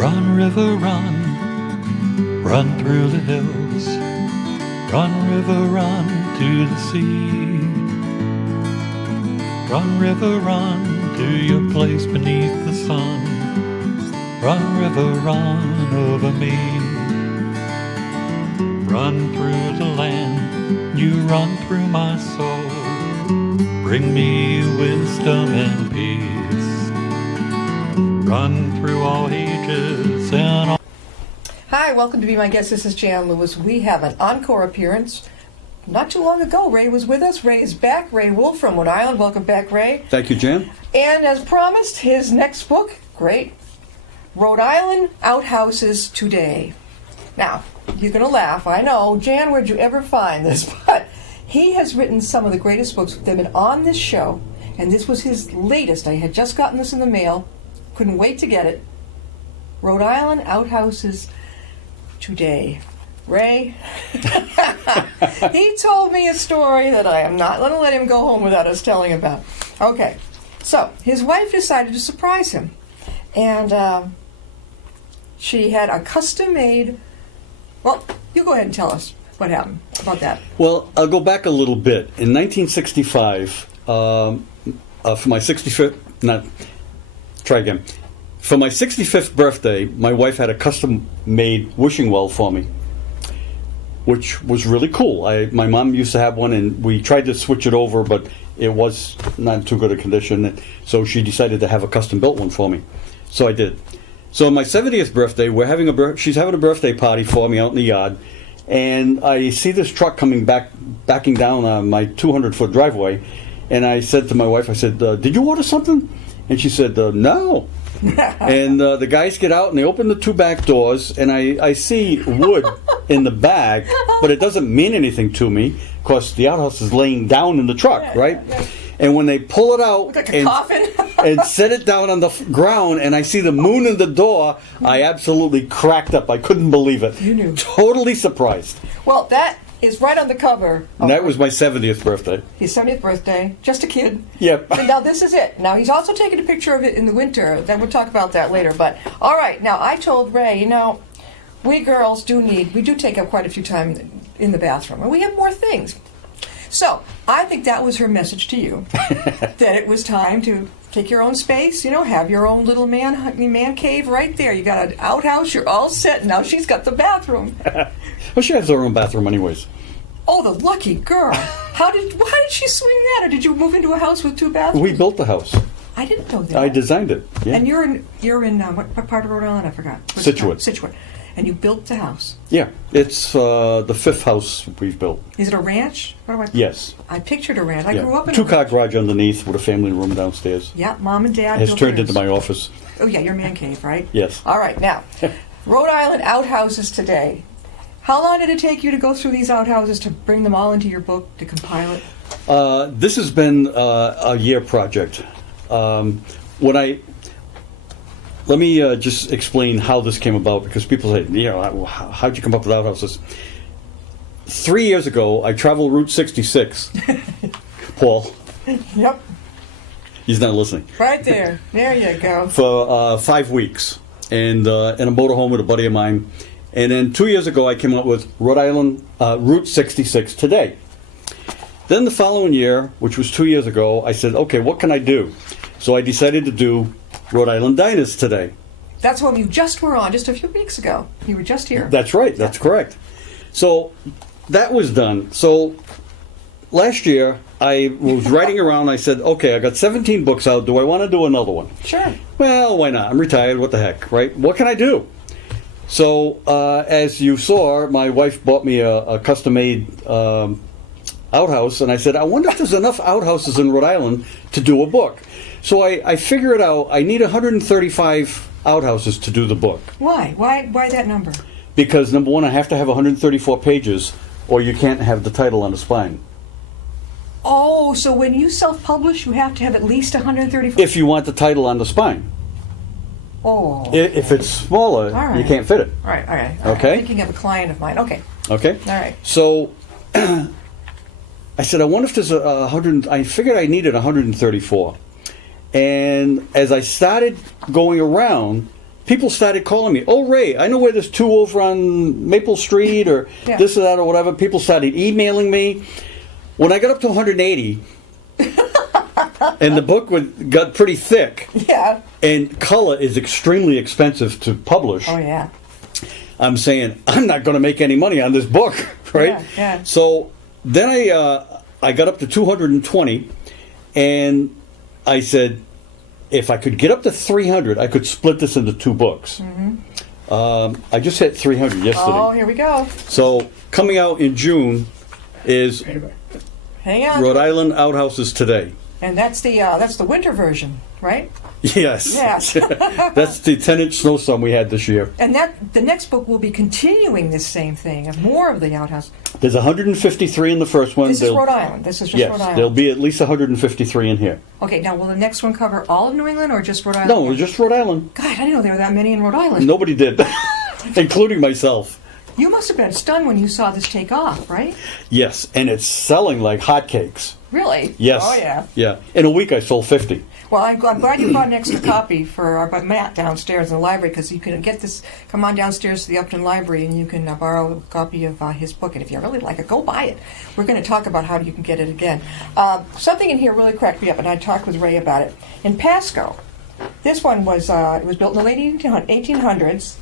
Run, river, run, run through the hills. Run, river, run to the sea. Run, river, run to your place beneath the sun. Run, river, run over me. Run through the land, you run through my soul. Bring me wisdom and peace. Run through all ages and all. Hi, welcome to Be My Guest. This is Jan Lewis. We have an encore appearance. Not too long ago, Ray was with us. Ray is back. Ray Wolf from Rhode Island. Welcome back, Ray. Thank you, Jan. And as promised, his next book, great, Rhode Island Outhouses Today. Now, you're going to laugh. I know. Jan, where'd you ever find this? But he has written some of the greatest books. They've been on this show, and this was his latest. I had just gotten this in the mail. Couldn't wait to get it. Rhode Island Outhouses Today. Ray, he told me a story that I am not going to let him go home without us telling about. Okay, so his wife decided to surprise him, and she had a custom-made. Well, you go ahead and tell us what happened about that. Well, I'll go back a little bit. In 1965, for my 65th, For my 65th birthday, my wife had a custom-made wishing well for me, which was really cool. My mom used to have one, and we tried to switch it over, but it was not in too good a condition, so she decided to have a custom-built one for me. So I did. So on my 70th birthday, she's having a birthday party for me out in the yard, and I see this truck backing down my 200-foot driveway, and I said to my wife, I said, did you order something? And she said, no. And the guys get out and they open the two back doors, and I see wood in the back, but it doesn't mean anything to me because the outhouse is laying down in the truck, right? Yeah. And when they pull it out like a coffin. and set it down on the ground, and I see the moon in the door, I absolutely cracked up. I couldn't believe it. You knew. Totally surprised. Well, that is right on the cover. And that was my 70th birthday. His 70th birthday, just a kid. Yep. And now this is it. Now he's also taken a picture of it in the winter. Then we'll talk about that later. But all right, now I told Ray, we girls we do take up quite a few time in the bathroom, and we have more things. So I think that was her message to you, that it was time to take your own space, have your own little man cave right there. You got an outhouse, you're all set. Now she's got the bathroom. Well, she has her own bathroom anyways. Oh, the lucky girl. Why did she swing that? Or did you move into a house with two bathrooms? We built the house. I didn't know that. I designed it. Yeah. And you're in what part of Rhode Island? I forgot. Situate. And you built the house. Yeah, it's the fifth house we've built. Is it a ranch? What do I? Yes. I pictured a ranch. I grew up in two-car garage underneath with a family room downstairs. Yeah, Mom and Dad has turned into my office. Oh yeah, your man cave, right? Yes. All right, now, Rhode Island Outhouses Today. How long did it take you to go through these outhouses, to bring them all into your book, to compile it? This has been a year project. Let me just explain how this came about, because people say, how'd you come up with outhouses? 3 years ago, I traveled Route 66. Paul. Yep. He's not listening. Right there. There you go. For 5 weeks, and in a motorhome with a buddy of mine. And then 2 years ago, I came up with Rhode Island Route 66 Today. Then the following year, which was 2 years ago, I said, okay, what can I do? So I decided to do Rhode Island Diners Today. That's what you just were on just a few weeks ago. You were just here. That's right. That's correct. So that was done. So last year, I was writing around. I said, okay, I got 17 books out. Do I want to do another one? Sure. Well, why not? I'm retired. What the heck, right? What can I do? So as you saw, my wife bought me a custom-made outhouse, and I said, I wonder if there's enough outhouses in Rhode Island to do a book. So I figured out I need 135 outhouses to do the book. Why? Why that number? Because, number one, I have to have 134 pages, or you can't have the title on the spine. Oh, so when you self-publish, you have to have at least 134? If you want the title on the spine. Oh. If it's smaller, you can't fit it. All right. Okay? I'm thinking of a client of mine. Okay. Okay. All right. So I said, I wonder if there's 100. I figured I needed 134. And as I started going around, people started calling me, "Oh, Ray, I know where there's 2 over on Maple Street or Yeah. this or that or whatever." People started emailing me. When I got up to 180, and the book got pretty thick, Yeah. and color is extremely expensive to publish, Oh, yeah. I'm saying, I'm not going to make any money on this book, right? Yeah, yeah. So then I got up to 220, and I said, if I could get up to 300, I could split this into 2 books. I just hit 300 yesterday. Oh, here we go. So coming out in June is Hang on. Rhode Island Outhouses Today. And that's the winter version, right? Yes. Yes. That's the 10-inch snowstorm we had this year. And the next book will be continuing this same thing, of more of the outhouse. There's 153 in the first one. This is Rhode Island. This is just Yes, Rhode Island. there'll be at least 153 in here. Okay, now will the next one cover all of New England or just Rhode Island? No, just Rhode Island. God, I didn't know there were that many in Rhode Island. Nobody did, including myself. You must have been stunned when you saw this take off, right? Yes, and it's selling like hotcakes. Really? Yes. Oh, yeah. Yeah. In a week, I sold 50. Well, I'm glad you brought an extra copy for our Matt downstairs in the library, because you can get this. Come on downstairs to the Upton Library, and you can borrow a copy of his book. And if you really like it, go buy it. We're going to talk about how you can get it again. Something in here really cracked me up, and I talked with Ray about it. In Pasco, this one was it was built in the late 1800s,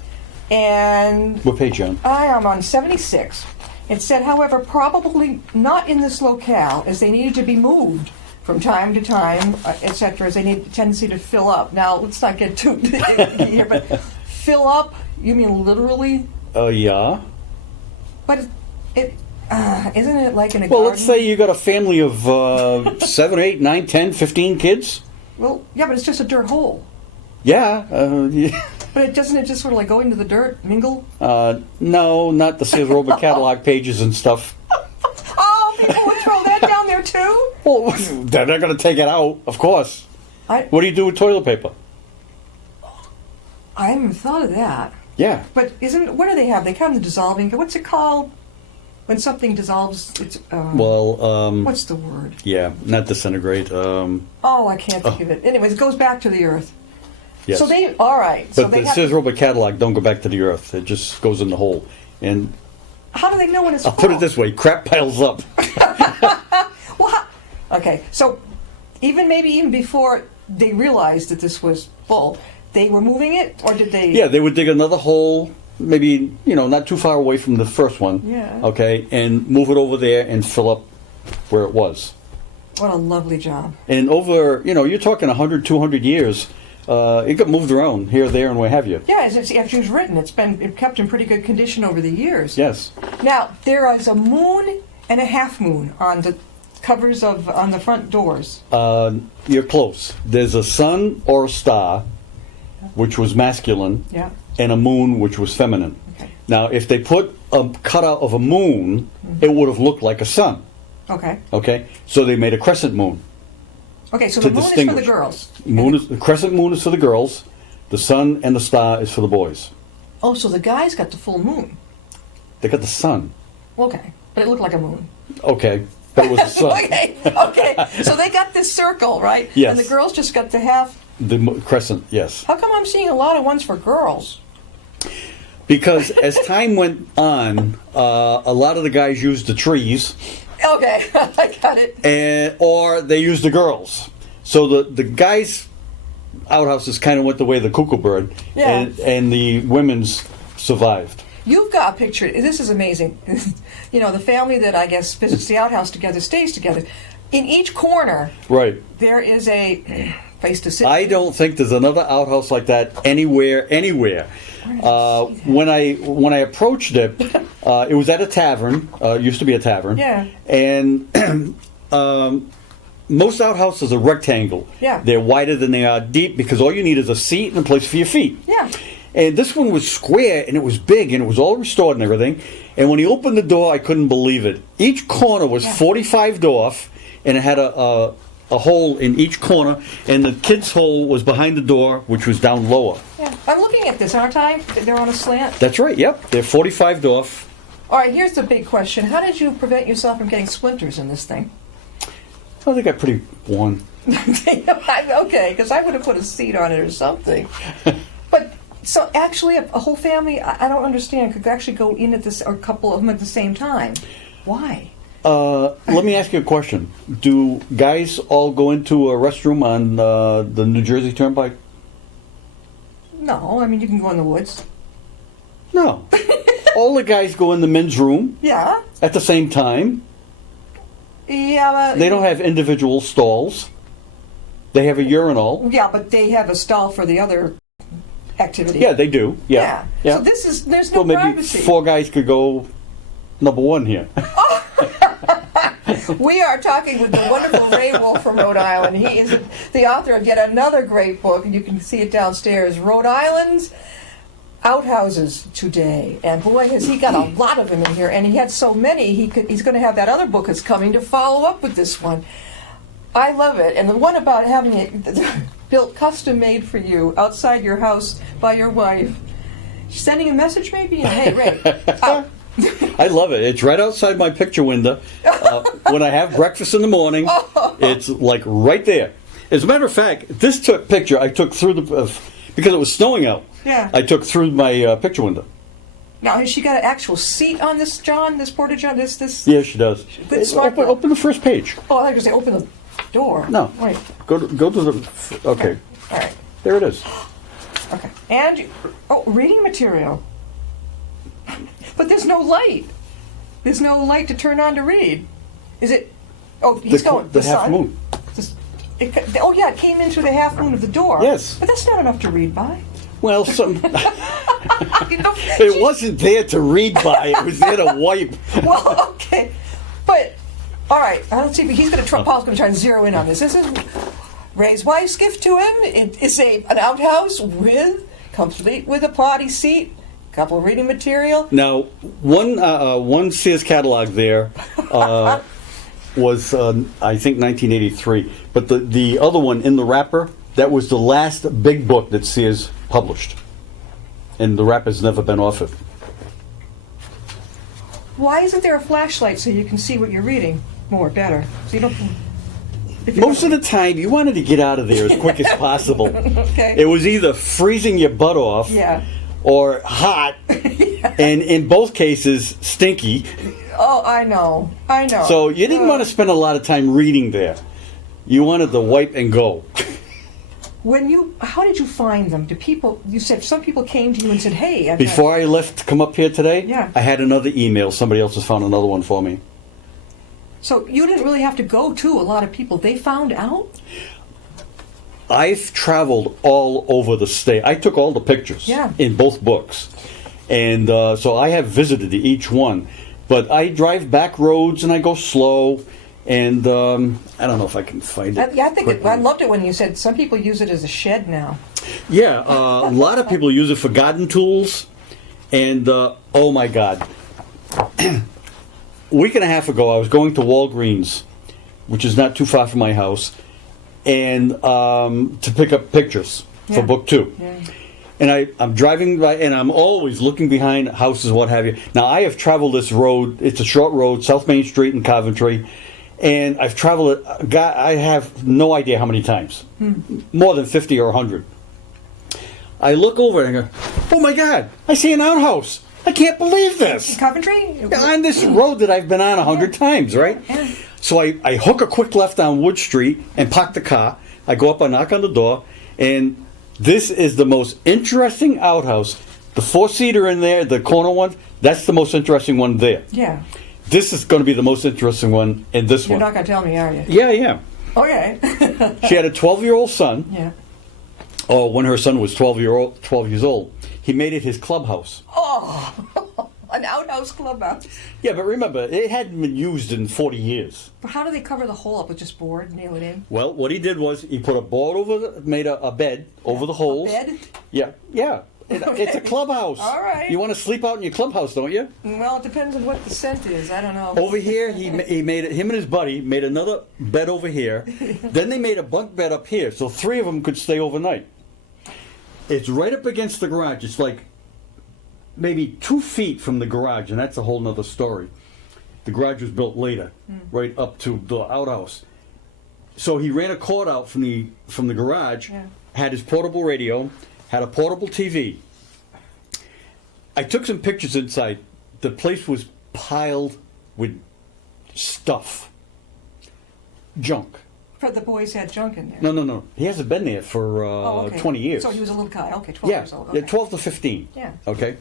and What page, John? I am on 76. It said, however, probably not in this locale, as they needed to be moved from time to time, etc., as they need a tendency to fill up. Now, let's not get too here, but fill up, you mean literally? Yeah. But isn't it like in a Well, garden? let's say you got a family of 7, 8, 9, 10, 15 kids. Well, yeah, but it's just a dirt hole. Yeah. But doesn't it just sort of like go into the dirt, mingle? No, not the Sears Roebuck catalog pages and stuff. Oh, people would throw that down there too? Well, they're not going to take it out, of course. What do you do with toilet paper? I haven't thought of that. Yeah. But what do they have? They have the dissolving. What's it called? When something dissolves, it's. What's the word? Yeah, not disintegrate. Oh, I can't think of it. Anyways, it goes back to the earth. Yes. So all right. But So they the Sears Roebuck catalog don't go back to the earth. It just goes in the hole. And how do they know when it's I'll full? put it this way: crap piles up. Well, okay. So even before they realized that this was full, they were moving it, or did they? Yeah, they would dig another hole, maybe not too far away from the first one. Yeah. Okay, and move it over there and fill up where it was. What a lovely job. And over, you're talking 100, 200 years. It got moved around here, there, and where have you. Yeah, as it was written, it's been kept in pretty good condition over the years. Yes. Now there is a moon and a half moon on the covers on the front doors. You're close. There's a sun or a star, which was masculine, Yeah. and a moon, which was feminine. Okay. Now, if they put a cutout of a moon, it would have looked like a sun. Okay. Okay? So they made a crescent moon. Okay, so To the moon is for distinguish. the girls. The crescent moon is for the girls. The sun and the star is for the boys. Oh, so the guys got the full moon. They got the sun. Okay, but it looked like a moon. Okay, but it was the sun. Okay. So they got this circle, right? Yes. And the girls just got the half. The crescent, yes. How come I'm seeing a lot of ones for girls? Because as time went on, a lot of the guys used the trees. Okay, I got it. Or they used the girls. So the guys' outhouses kind of went the way of the cuckoo bird, Yeah. and the women's survived. You've got a picture. This is amazing. The family that I guess visits the outhouse together stays together. In each corner, Right. there is a place to sit. I don't think there's another outhouse like that anywhere. When I approached it, it was at a tavern. Used to be a tavern. Yeah. And most outhouses are rectangle. Yeah. They're wider than they are deep because all you need is a seat and a place for your feet. Yeah. And this one was square and it was big and it was all restored and everything. And when he opened the door, I couldn't believe it. Each corner was 45 off, and it had a hole in each corner, and the kids' hole was behind the door, which was down lower. Yeah. I'm looking at this, aren't I? They're on a slant. That's right. Yep, they're 45 off. All right, here's the big question. How did you prevent yourself from getting splinters in this thing? I think I pretty won. Okay, because I would have put a seat on it or something. But So actually, a whole family, I don't understand, could actually go in at this, or a couple of them at the same time. Why? Let me ask you a question. Do guys all go into a restroom on the New Jersey Turnpike? No, I mean, you can go in the woods. No. All the guys go in the men's room Yeah. at the same time. Yeah, but... They don't have individual stalls. They have a urinal. Yeah, but they have a stall for the other activity. Yeah, they do. Yeah. So there's no well, maybe privacy. 4 guys could go number 1 here. We are talking with the wonderful Ray Wolf from Rhode Island. He is the author of yet another great book, and you can see it downstairs, Rhode Island's Outhouses Today. And boy, has he got a lot of them in here, and he had so many, he's going to have that other book that's coming to follow up with this one. I love it. And the one about having it built custom made for you outside your house by your wife. She's sending a message maybe? Hey, Ray. I love it. It's right outside my picture window. When I have breakfast in the morning, it's like right there. As a matter of fact, this picture I took through because it was snowing out. Yeah. I took through my picture window. Now, has she got an actual seat on this, John? This porta john? This? Yeah, she does. Good smart Open the first page. Oh, I was going to say open the door. No. Wait. Go to the. Okay. All right. There it is. Okay. And reading material. But there's no light. There's no light to turn on to read. Is it? Oh, he's going. The half sun? moon. It came in through the half moon of the door. Yes. But that's not enough to read by. Well, it wasn't there to read by. It was there to wipe. Well, okay. But, all right. I don't see, but he's going to Paul's going to try and zero in on this. This is Ray's wife's gift to him. It is an outhouse complete with a potty seat, couple of reading material. Now, one Sears catalog there was, I think, 1983. But the other one in the wrapper, that was the last big book that Sears published. And the wrapper's never been off it. Why isn't there a flashlight so you can see what you're reading better? So you don't... Most of the time, you wanted to get out of there as quick as possible. Okay. It was either freezing your butt off or hot, and in both cases, stinky. Oh, I know. So you didn't want to spend a lot of time reading there. You wanted to wipe and go. How did you find them? You said some people came to you and said, hey. Before I left to come up here today, Yeah. I had another email. Somebody else has found another one for me. So you didn't really have to go to a lot of people. They found out? I've traveled all over the state. I took all the pictures in both books. And so I have visited each one. But I drive back roads and I go slow. And I don't know if I can find it. I loved it when you said some people use it as a shed now. Yeah, a lot of people use it for garden tools. And oh my God. A week and a half ago, I was going to Walgreens, which is not too far from my house, and to pick up pictures for book 2. Yeah. And I'm driving by, and I'm always looking behind houses, what have you. Now, I have traveled this road. It's a short road, South Main Street in Coventry, and I've traveled it, I have no idea how many times, more than 50 or 100. I look over and I go, oh my God, I see an outhouse. I can't believe this. Coventry? On this road that I've been on 100 times, right? Yeah. So I hook a quick left on Wood Street and park the car. I go up, I knock on the door, and this is the most interesting outhouse. The 4-seater in there, the corner one, that's the most interesting one there. Yeah. This is going to be the most interesting one in this one. You're not going to tell me, are you? Yeah. Okay. She had a 12-year-old son. Yeah. Oh, when her son was 12 years old, he made it his clubhouse. Oh, an outhouse clubhouse. Yeah, but remember, it hadn't been used in 40 years. But how do they cover the hole up with just board, nail it in? Well, what he did was he put a board made a bed over the holes. A bed? Yeah. It's a clubhouse. All right. You want to sleep out in your clubhouse, don't you? Well, it depends on what the scent is. I don't know. Over here, he made it. Him and his buddy made another bed over here. Then they made a bunk bed up here, so 3 of them could stay overnight. It's right up against the garage. It's like maybe 2 feet from the garage, and that's a whole nother story. The garage was built later, right up to the outhouse. So he ran a cord out from the garage, had his portable radio, had a portable TV, I took some pictures inside. The place was piled with stuff. Junk. For the boys had junk in there. No. He hasn't been there for Okay. 20 years. So he was a little guy. Okay, 12 years old. Okay. Yeah, 12 to 15. Yeah. Okay.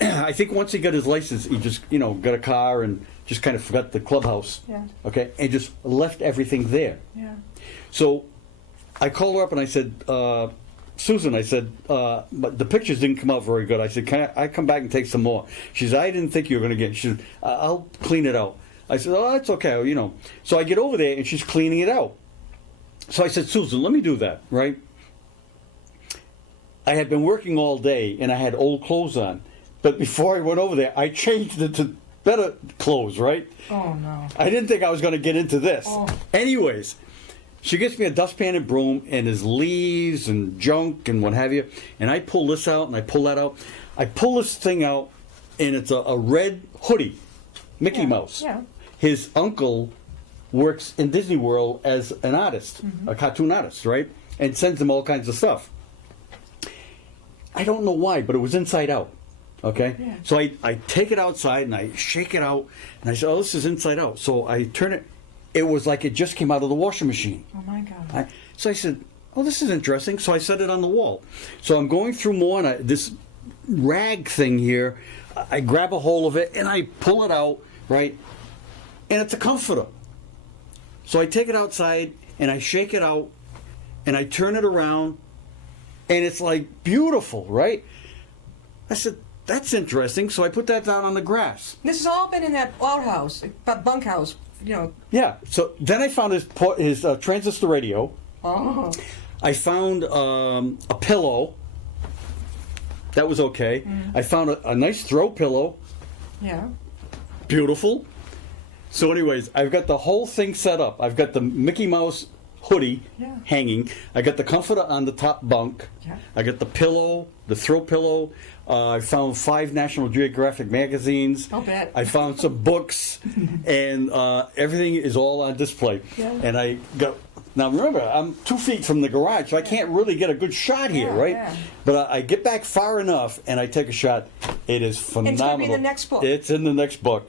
I think once he got his license, he just, got a car and just kind of forgot the clubhouse. Yeah. Okay. And just left everything there. Yeah. So I called her up and I said, Susan, I said, but the pictures didn't come out very good. I said, can I come back and take some more? She said, I didn't think you were going to get. She said, I'll clean it out. I said, oh, that's okay, So I get over there and she's cleaning it out. So I said, Susan, let me do that, right? I had been working all day and I had old clothes on. But before I went over there, I changed it to better clothes, right? Oh, no. I didn't think I was going to get into this. Oh. Anyways, she gets me a dustpan and broom, and there's leaves and junk and what have you. And I pull this out and I pull that out. I pull this thing out, and it's a red hoodie, Mickey Mouse. Yeah. His uncle works in Disney World as an artist, a cartoon artist, right? And sends him all kinds of stuff. I don't know why, but it was inside out. Okay? Yeah. So I take it outside and I shake it out, and I say, oh, this is inside out. So I turn it. It was like it just came out of the washing machine. Oh, my God. So I said, oh, this is interesting. So I set it on the wall. So I'm going through more, and this rag thing here, I grab a hold of it, and I pull it out, right? And it's a comforter. So I take it outside, and I shake it out, and I turn it around, and it's like beautiful, right? I said, that's interesting. So I put that down on the grass. This has all been in that outhouse, bunkhouse, Yeah. So then I found his transistor radio. Oh. I found a pillow. That was okay. I found a nice throw pillow. Yeah. Beautiful. So anyways, I've got the whole thing set up. I've got the Mickey Mouse hoodie hanging. I got the comforter on the top bunk. Yeah. I got the pillow, the throw pillow. I found 5 National Geographic magazines. I'll bet. I found some books, and everything is all on display. Yeah. And I got. Now remember, I'm 2 feet from the garage, so I can't really get a good shot here, right? Yeah. But I get back far enough, and I take a shot. It is phenomenal. It's going to be in the next book. It's in the next book.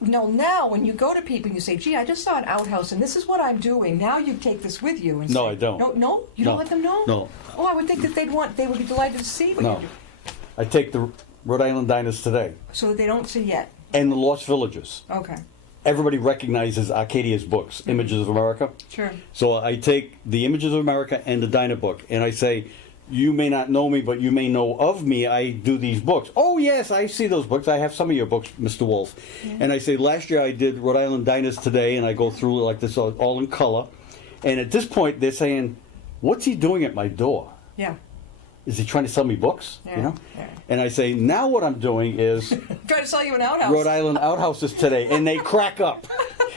No, now when you go to people and you say, gee, I just saw an outhouse and this is what I'm doing, now you take this with you. And No, say, I don't. No? You don't let them know? No. Oh, I would think that they would be delighted to see what No. you do. I take the Rhode Island diners today So that they don't see yet. and the Lost Villages. Okay. Everybody recognizes Arcadia's books, Images of America. Sure. So I take the Images of America and the Diner book, and I say, you may not know me, but you may know of me. I do these books. Oh, yes, I see those books. I have some of your books, Mr. Wolf. And I say, last year I did Rhode Island Diners Today, and I go through like this all in color. And at this point, they're saying, what's he doing at my door? Yeah. Is he trying to sell me books? Yeah, yeah. And I say, now what I'm doing is Try to sell you an outhouse. Rhode Island outhouses today, and they crack up.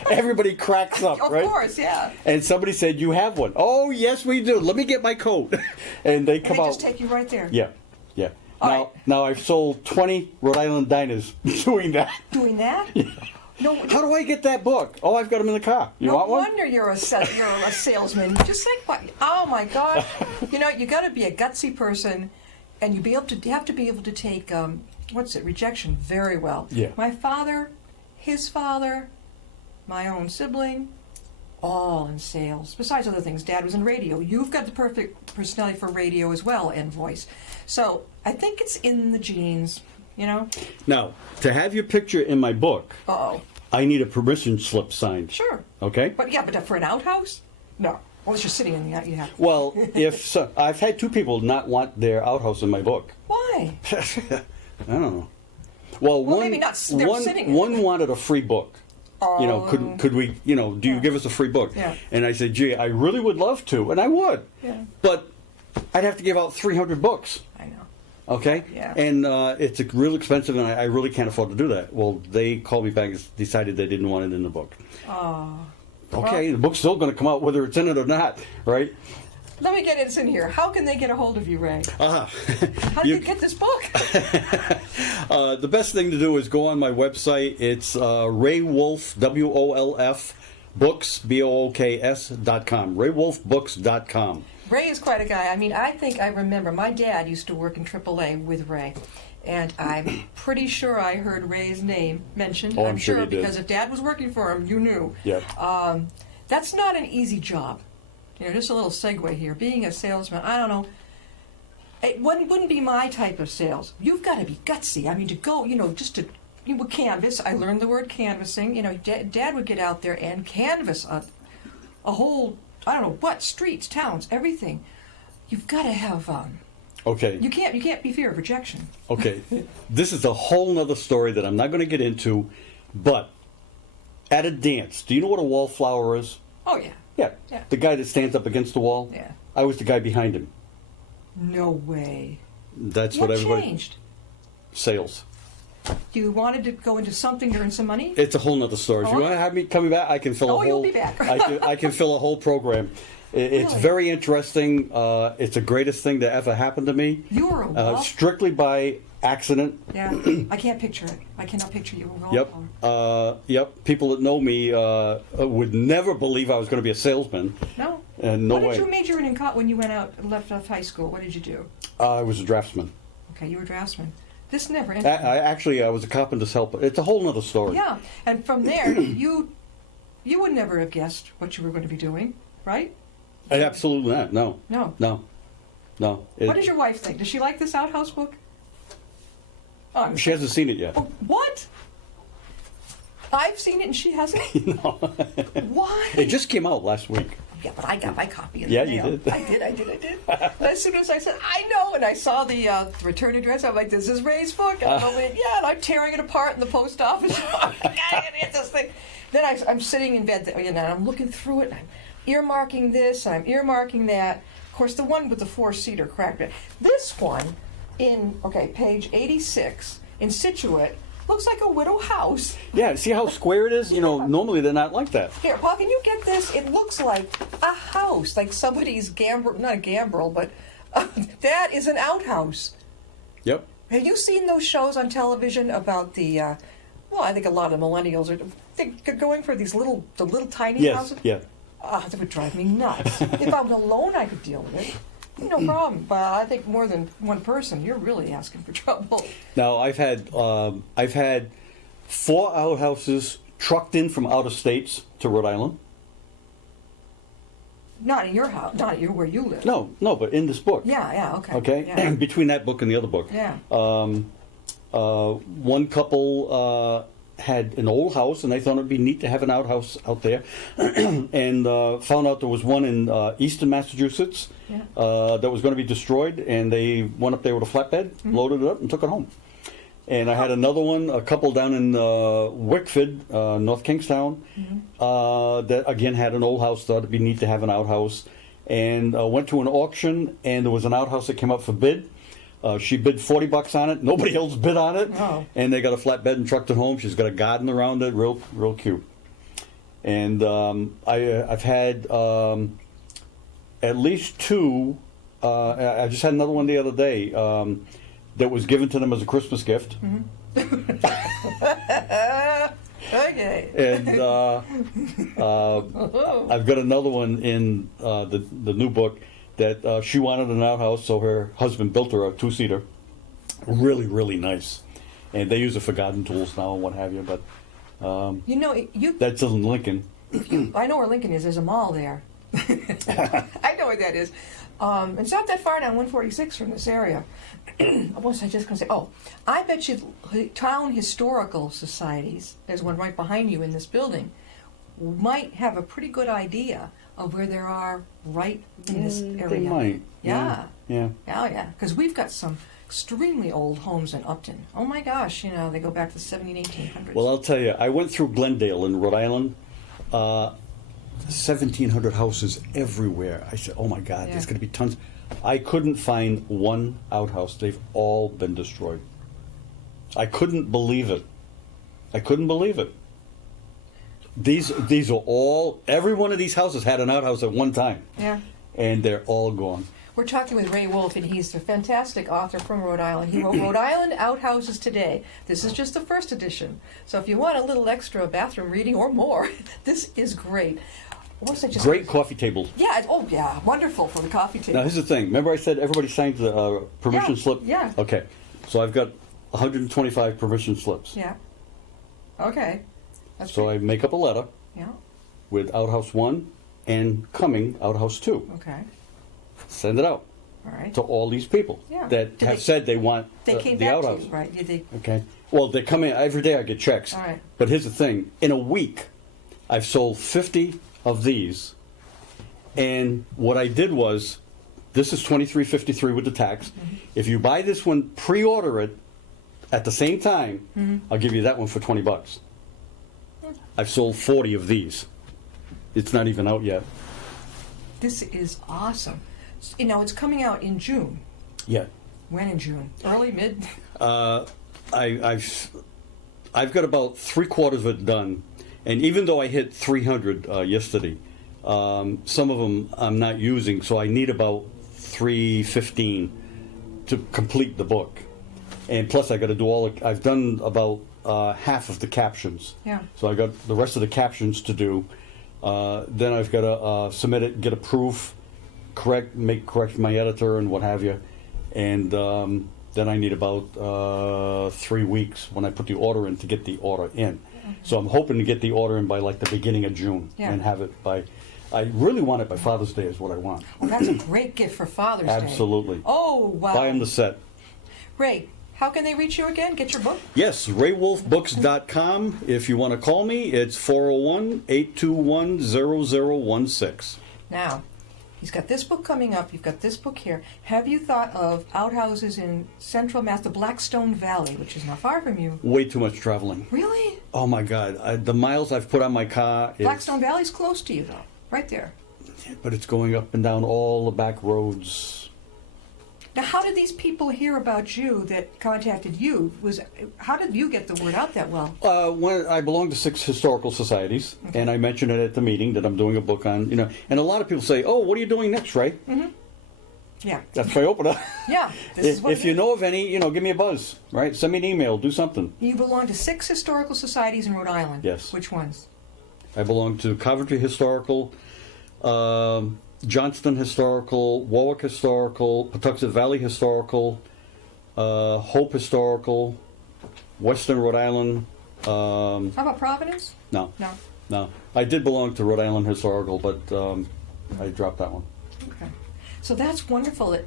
Everybody cracks up, Of right? course, yeah. And somebody said, you have one. Oh, yes, we do. Let me get my coat. And they come They out. just take you right there. Yeah, yeah. All Now I've sold 20 Rhode Island diners doing that. Doing that? No, How do I get that book? Oh, I've got them in the car. You no want one? wonder you're a salesman. Just think, oh my gosh, you got to be a gutsy person, and you have to be able to take rejection very well. Yeah. My father, his father, my own sibling, all in sales. Besides other things, Dad was in radio. You've got the perfect personality for radio as well and voice. So I think it's in the genes. Now, to have your picture in my book, Uh-oh. I need a permission slip signed. Sure. Okay? But for an outhouse? No. Unless you're sitting in the out, you have. Well, I've had 2 people not want their outhouse in my book. Why? I don't know. Well, one, maybe not. They're sitting in it. one wanted a free book. Could we, do you give us a free book? Yeah. And I said, gee, I really would love to, and I would. Yeah. But I'd have to give out 300 books. I know. Okay? Yeah. And it's real expensive, and I really can't afford to do that. Well, they called me back and decided they didn't want it in the book. Oh. Okay, Well, the book's still going to come out whether it's in it or not, right? let me get it in here. How can they get a hold of you, Ray? How did You- you get this book? The best thing to do is go on my website. It's Ray Wolf, WOLF, books, BOOKS.com. RayWolfBooks.com. Ray is quite a guy. I mean, I think I remember my dad used to work in AAA with Ray. And I'm pretty sure I heard Ray's name mentioned. Oh, I'm sure you did. because if Dad was working for him, you knew. Yeah. That's not an easy job. Just a little segue here. Being a salesman, I don't know. It wouldn't be my type of sales. You've got to be gutsy. I mean, to go, just to with canvas. I learned the word canvassing. Dad would get out there and canvas a whole, I don't know what, streets, towns, everything. You've got to have. Okay. You can't be fear of rejection. Okay. This is a whole nother story that I'm not going to get into, but at a dance, do you know what a wallflower is? Oh yeah. Yeah. The guy that stands up against the wall? Yeah. I was the guy behind him. No way. That's what everybody. Changed? Sales. You wanted to go into something to earn some money? It's a whole nother story. If you want to have me coming back, I can fill a whole. You'll be back. I can fill a whole program. It's Really? very interesting. It's the greatest thing that ever happened to me. You were a wallflower? Strictly by accident. Yeah. I can't picture it. I cannot picture you a Yep. wallflower. Yep. People that know me would never believe I was going to be a salesman. No. No What way. did you major in when you went out and left off high school? What did you do? I was a draftsman. Okay, you were a draftsman. This never ended. I was a carpenter's helper. It's a whole other story. Yeah, and from there, you would never have guessed what you were going to be doing, right? Absolutely not. No. No. No. What does your wife think? Does she like this outhouse book? Oh, She hasn't seen it yet. what? I've seen it and she hasn't? No. Why? It just came out last week. Yeah, but I got my copy in Yeah, the you mail. did. I did. And as soon as I said, I know, and I saw the return address, I'm like, this is Ray's book. And I'm tearing it apart in the post office. I gotta get this thing. Then I'm sitting in bed, and I'm looking through it, and I'm earmarking this, I'm earmarking that. Of course, the one with the 4-seater cracked it. This one, page 86, in Situate, looks like a widow house. Yeah, see how square it is? Normally they're not like that. Here, Paul, can you get this? It looks like a house, like somebody's not a gambrel, but that is an outhouse. Yep. Have you seen those shows on television about the, I think a lot of millennials are going for these little tiny Yes, houses? yeah. That would drive me nuts. If I was alone, I could deal with it. No problem. But I think more than one person, you're really asking for trouble. Now, I've had 4 outhouses trucked in from out of states to Rhode Island. Not in your house, not where you live. No, but in this book. Yeah, okay. Okay? Yeah. Between that book and the other book. Yeah. One couple had an old house, and they thought it'd be neat to have an outhouse out there, and found out there was one in eastern Massachusetts that was going to be destroyed, and they went up there with a flatbed, loaded it up, and took it home. And I had another one, a couple down in Wickford, North Kingstown, that again had an old house, thought it'd be neat to have an outhouse, and went to an auction, and there was an outhouse that came up for bid. She bid $40 on it. Nobody else bid on it, and they got a flatbed and trucked it home. She's got a garden around it, real cute. And I've had at least 2. I just had another one the other day that was given to them as a Christmas gift. Okay. And I've got another one in the new book that she wanted an outhouse, so her husband built her a 2-seater. Really, really nice. And they use it for garden tools now and what have you, but that's in Lincoln. I know where Lincoln is. There's a mall there. I know where that is. It's not that far down 146 from this area. What was I just going to say? Oh, I bet you town historical societies, there's one right behind you in this building, might have a pretty good idea of where there are right in this area. They might. Yeah. Yeah. Oh, yeah. Because we've got some extremely old homes in Upton. Oh, my gosh. They go back to the 1800s. Well, I'll tell you, I went through Glendale in Rhode Island. 1,700 houses everywhere. I said, oh, my God, there's going to be tons. I couldn't find one outhouse. They've all been destroyed. I couldn't believe it. These are all, every one of these houses had an outhouse at one time. Yeah. And they're all gone. We're talking with Ray Wolf, and he's a fantastic author from Rhode Island. He wrote Rhode Island Outhouses Today. This is just the first edition. So if you want a little extra bathroom reading or more, this is great. What was I just Great coffee tables. Yeah, wonderful for the coffee table. Now, here's the thing. Remember I said everybody signs the permission slip? Yeah. Okay. So I've got 125 permission slips. Yeah. Okay. That's So I make up a letter yeah. with Outhouse 1 and coming Outhouse 2. Okay. Send it out All right. to all these people Yeah. that Did have they- said they want They came the back outhouse. to you, right? Did they? Okay. Well, they come in every day. I get checks. All right. But here's the thing: in a week, I've sold 50 of these, and what I did was, this is $23.53 with the tax. Mm-hmm. If you buy this one, pre-order it at the same time, Mm-hmm. I'll give you that one for $20. I've sold 40 of these. It's not even out yet. This is awesome. You know, it's coming out in June. Yeah. When in June? Early, mid? I've got about 3/4 of it done, and even though I hit 300 yesterday, some of them I'm not using, so I need about 315 to complete the book. And plus, I got to do I've done about half of the captions. Yeah. So I got the rest of the captions to do. Then I've got to submit it, get approved, make my editor and what have you, and then I need about 3 weeks when I put the order in to get the order in. So I'm hoping to get the order in by like the beginning of June Yeah. and have it by. I really want it by Father's Day is what I want. Well, that's a great gift for Father's Day. Absolutely. Oh, wow. Buy them the set. Ray, how can they reach you again? Get your book? Yes, RayWolfBooks.com. If you want to call me, it's 401-821-0016. Now, he's got this book coming up. You've got this book here. Have you thought of outhouses in Central Mass, the Blackstone Valley, which is not far from you? Way too much traveling. Really? Oh my God. The miles I've put on my car is... Blackstone Valley's close to you, though. Right there. But it's going up and down all the back roads. Now, how did these people hear about you that contacted you? How did you get the word out that well? When I belong to 6 historical societies, and I mentioned it at the meeting that I'm doing a book on, and a lot of people say, "Oh, what are you doing next, Ray?" Mm-hmm. Yeah. That's my opener. Yeah. This is what If you know of any, give me a buzz, right? Send me an email, do something. You belong to 6 historical societies in Rhode Island. Yes. Which ones? I belong to Coventry Historical, Johnston Historical, Warwick Historical, Patuxent Valley Historical, Hope Historical, Western Rhode Island. How about Providence? No. No. I did belong to Rhode Island Historical, but I dropped that one. Okay. So that's wonderful.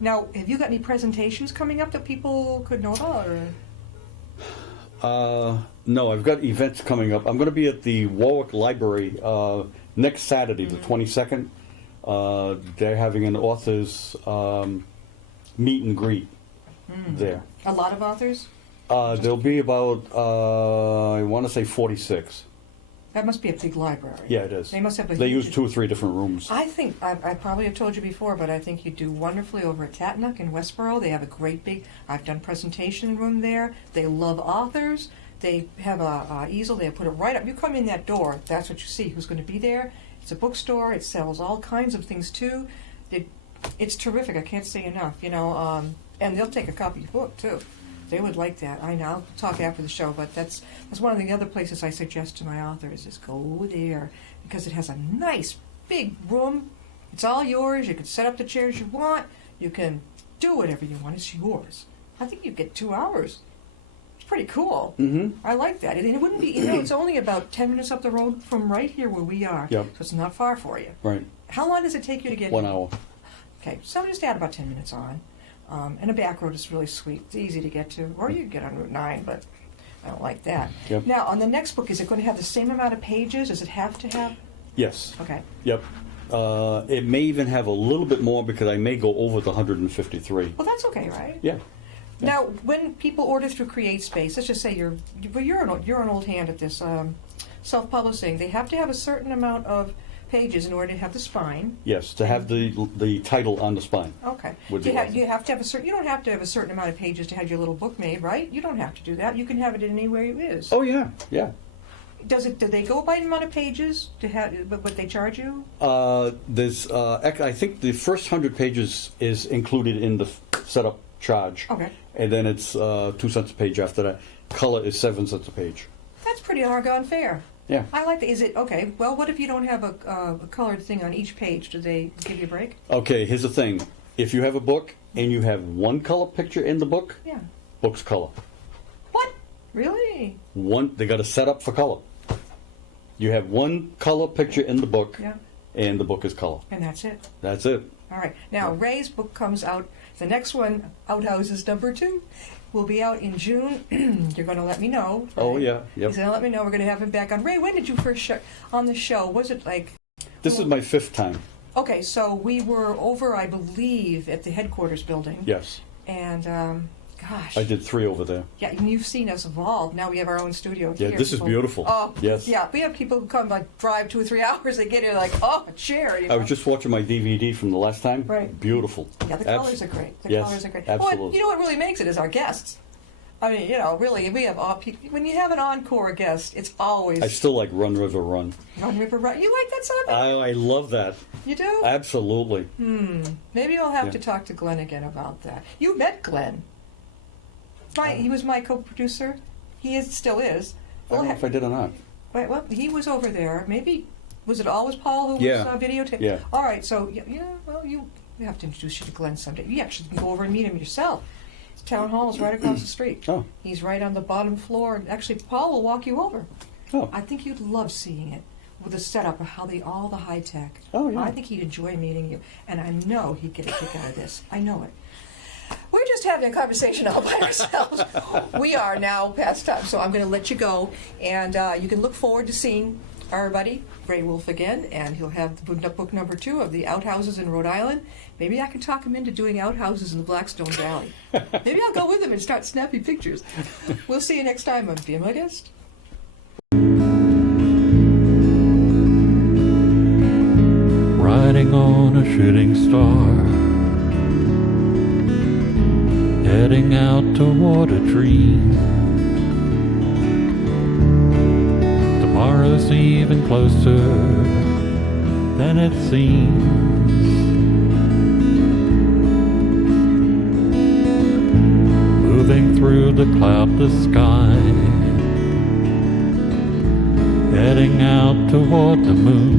Now, have you got any presentations coming up that people could know about? Or? No, I've got events coming up. I'm going to be at the Warwick Library next Saturday, the 22nd. They're having an author's meet and greet there. A lot of authors? There'll be about, I want to say 46. That must be a big library. Yeah, it is. They must have a They huge- use 2 or 3 different rooms. I think, I probably have told you before, but I think you do wonderfully over at Tatnuck in Westboro. They have a great big, I've done presentation room there. They love authors. They have a easel, they put it right up. You come in that door, that's what you see, who's going to be there. It's a bookstore, it sells all kinds of things too. It's terrific, I can't say enough, and they'll take a copy of your book too. They would like that. I know. I'll talk after the show, but that's one of the other places I suggest to my authors is go there because it has a nice big room. It's all yours. You can set up the chairs you want. You can do whatever you want. It's yours. I think you get 2 hours. It's pretty cool. Mm-hmm. I like that. And it wouldn't be, it's only about 10 minutes up the road from right here where we are. Yep. So it's not far for you. Right. How long does it take you to get 1 here? hour. Okay, so just add about 10 minutes on. And a back road is really sweet. It's easy to get to. Or you can get on Route 9, but I don't like that. Yep. Now, on the next book, is it going to have the same amount of pages? Does it have to have? Yes. Okay. Yep. It may even have a little bit more because I may go over the 153. Well, that's okay, right? Yeah. Now, when people order through CreateSpace, let's just say you're an old hand at this self-publishing. They have to have a certain amount of pages in order to have the spine. Yes, to have the title on the spine. Okay. Would You be awesome. have to have a certain. You don't have to have a certain amount of pages to have your little book made, right? You don't have to do that. You can have it anywhere it is. Oh yeah, yeah. Do they go by the amount of pages to have? What they charge you? There's I think the first 100 pages is included in the setup charge. Okay. And then it's 2 cents a page after that. Color is 7 cents a page. That's pretty doggone fair. Yeah. I like that. Is it okay? Well, what if you don't have a colored thing on each page? Do they give you a break? Okay, here's the thing. If you have a book and you have one color picture in the book, Yeah. book's color. Really? They got a setup for color. You have one color picture in the book, Yeah. and the book is color. And that's it. That's it. All right. Now, Ray's book comes out. The next one, Outhouses #2, will be out in June. You're going to let me know. Right? Oh, yeah. Yep. He's going to let me know. We're going to have him back on. Ray, when did you first show on the show? Was it like... This is my 5th time. Okay, so we were over, I believe, at the headquarters building. Yes. And, gosh. I did 3 over there. Yeah, and you've seen us evolve. Now we have our own studio here. Yeah, this is beautiful. Oh, yes. Yeah, we have people who come, like, drive 2 or 3 hours. They get here like, oh, a chair. You know? I was just watching my DVD from the last time. Right. Beautiful. Yeah, the colors are great. The yes, colors are great. absolutely. Well, you know what really makes it is our guests. I mean, really, we have all people. When you have an encore guest, it's always I still like Run River Run. Run River Run. You like that song? I love that. You do? Absolutely. Maybe I'll have Yeah. to talk to Glenn again about that. You met Glenn. He was my co-producer. He still is. I don't know if I did or not. Right, well, he was over there. Maybe, was it always Paul who was videotaping? Yeah. All right, so, well, we have to introduce you to Glenn someday. You actually can go over and meet him yourself. Town Hall is right across the street. Oh. He's right on the bottom floor. Actually, Paul will walk you over. Oh. I think you'd love seeing it with the setup of how all the high tech. Oh, yeah. I think he'd enjoy meeting you, and I know he'd get a kick out of this. I know it. We're just having a conversation all by ourselves. We are now past time, so I'm going to let you go, and you can look forward to seeing our buddy Gray Wolf again, and he'll have the book #2 of the outhouses in Rhode Island. Maybe I can talk him into doing outhouses in the Blackstone Valley. Maybe I'll go with him and start snapping pictures. We'll see you next time on Be My Guest. Riding on a shooting star, heading out toward a dream. Tomorrow's even closer than it seems. Moving through the cloudless sky, heading out toward the moon.